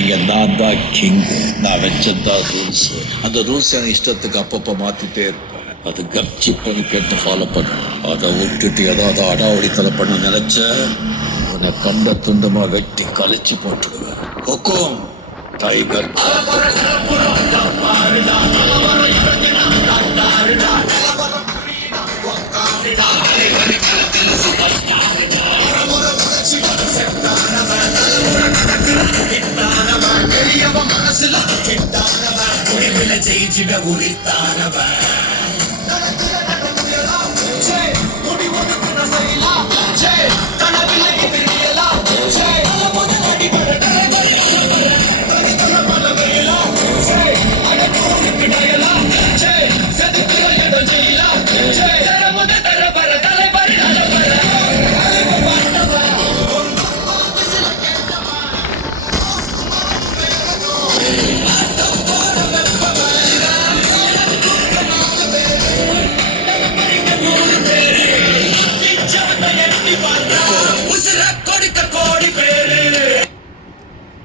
இங்க நான் தான் கிங். நான் வச்சதான் ரூல்ஸ். அந்த ரூல்ஸ் என் இஷ்டத்துக்கு அப்பப்ப மாத்திட்டே இருப்பேன். அது கப்சி பண்ணி கேட்டு ஃபாலோ பண்ணுவேன். அதை விட்டுட்டு ஏதாவது அடாவடித்தலை பண்ண நினைச்ச உன்னை கண்ட துண்டமா வெட்டி கழிச்சு போட்டுடுவேன். ஹுக்கும் டைகர். ஜெயிச்சிட உரித்தானவன் உசுர கொடுக்க